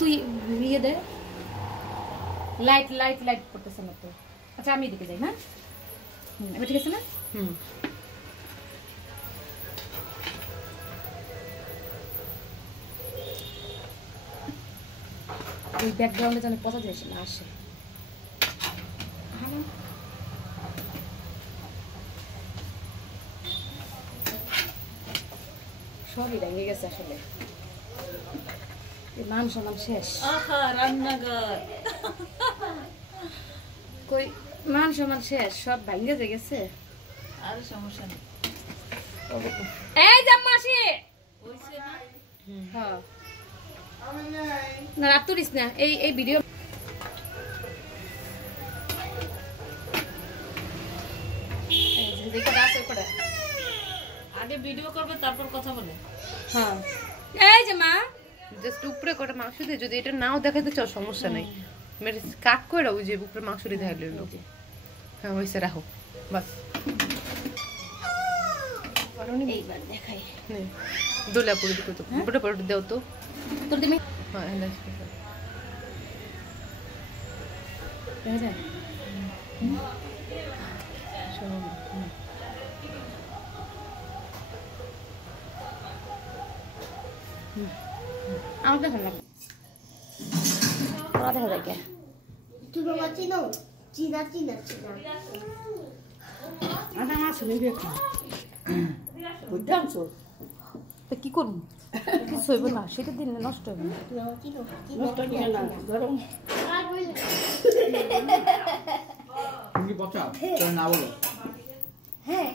তুই ইয়ে দে light light light করতেছ না তো আচ্ছা আমি এদিকে যাই না এবার ঠিক আছে না ওই ব্যাকগ্রাউন্ডে যেন পচা যায় না আসে সবই ভেঙে গেছে আসলে মান সম্মান শেষ রান্নাঘর কই মান সম্মান শেষ সব ভেঙে গেছে আর সমস্যা নেই এই জাম্মাসি হইছে না হ্যাঁ না রাত তুলিস না এই ভিডিও আগে ভিডিও করবে তারপর কথা বলে হ্যাঁ এই যে মা জাস্ট উপরে করে মাংস দিয়ে যদি এটা নাও দেখাতে চাও সমস্যা নাই মেরে কাট করে ওই যে উপরে মাংস দিয়ে দেখাইলো হ্যাঁ হইছে রাখো বাস এইবার দেখাই দোলা পুরো দিকে তো উপরে পড়ে দাও তো তোর দিমে হ্যাঁ আমার দেখা লাগে ওরা দেখা যায় কে তুই বাবা চিনো চিনা চিনা চিনা আটা মাছ নেবে কি বুঝামছ তো কি করব কিছু হইব না সেটা দিন নষ্ট হবে না তুই বাবা চিনো নষ্ট হবে না গরম তুমি পচা তোর না বলো হ্যাঁ